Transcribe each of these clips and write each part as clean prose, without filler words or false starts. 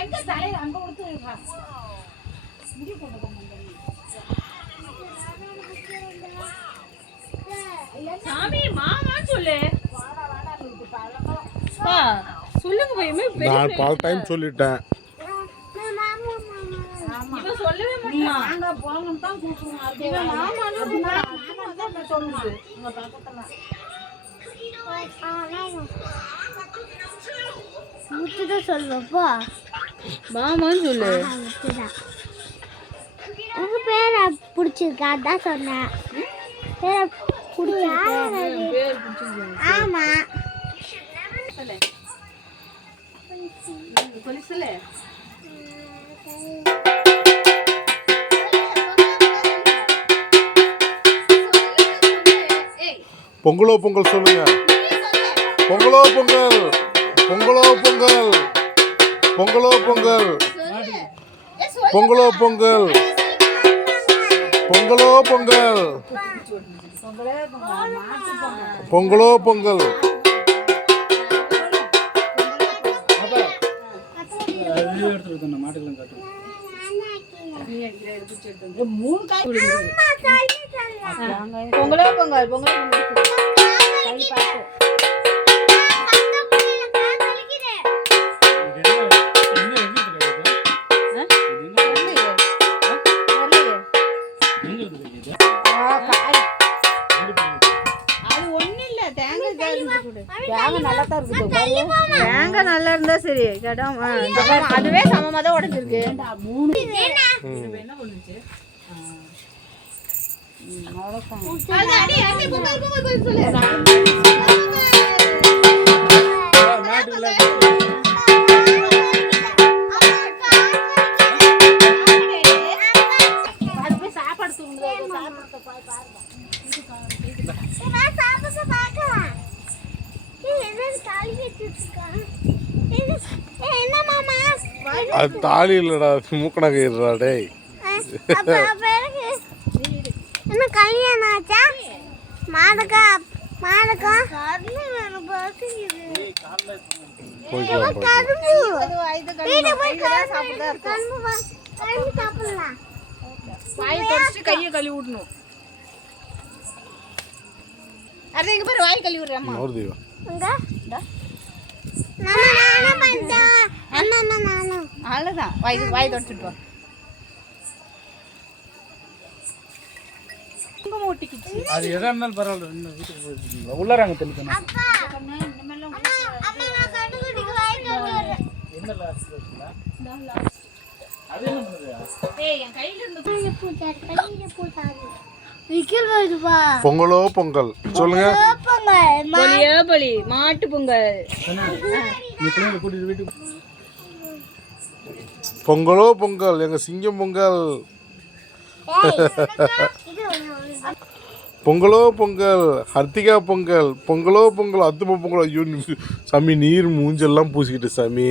எங்க தலையில அங்க கொடுத்து சாமி மாமா சொல்லு. சொல்லுங்க பையமே. நான் பல டைம் சொல்லிட்டேன். இவன் சொல்லவே மாட்டான். நாங்க போங்கன்னு தான் கூப்பிடுவோம். இவன் மாமா தான் சொல்லுது. உங்க பக்கத்துல முத்துதா சொல்லுப்பா. மாமான்னு சொல்லு. உங்க பேரை பிடிச்சிருக்கா? அதான் சொன்னேன். பேரை பிடிச்சிருக்கு. ஆமா சொல்லு. பொங்கலோ பொங்கல் சொல்லுங்க. பொங்கலோ பொங்கல், பொங்கலோ பொங்கல், பொங்கலோ பொங்கல், பொங்கலோ பொங்கல், பொங்கலோ பொங்கல், பொங்கலோ பொங்கல். பொங்கலோ பொங்கல், பொங்கலோ தேங்காய் நல்லா இருந்தா சரி. அதுவே சமமா தான் உடைஞ்சிருக்கு. சாப்பாடு அது தாலி இல்லடா, மூக்கண கயிறுடா. டேய் என்ன கல்யாணம் ஆச்சா? மாடக்கா மாடக்கா கையை கழுவி விடணும். அது எங்க பேர் வாய் கழுவி விடுறேம்மா. அவ்வளோதான். வாய் தொடச்சிட்டு வா. அது எதா இருந்தாலும் பரவாயில்ல. வீட்டுக்கு உள்ளாராங்க தெளிக்கணும். பொங்கலோ பொங்கல் சொல்லுங்க. மாட்டு பொங்கல். பொங்கலோ பொங்கல், எங்க சிங்கம் பொங்கல். பொங்கலோ பொங்கல், ஹர்த்திகா பொங்கல், பொங்கலோ பொங்கல், அத்தும பொங்கல். ஐயோ சாமி, நீர் மூஞ்செல்லாம் பூசிக்கிட்டு சாமி.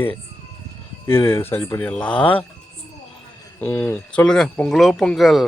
இது சரி பண்ணிடலாம். சொல்லுங்க. பொங்கலோ பொங்கல்.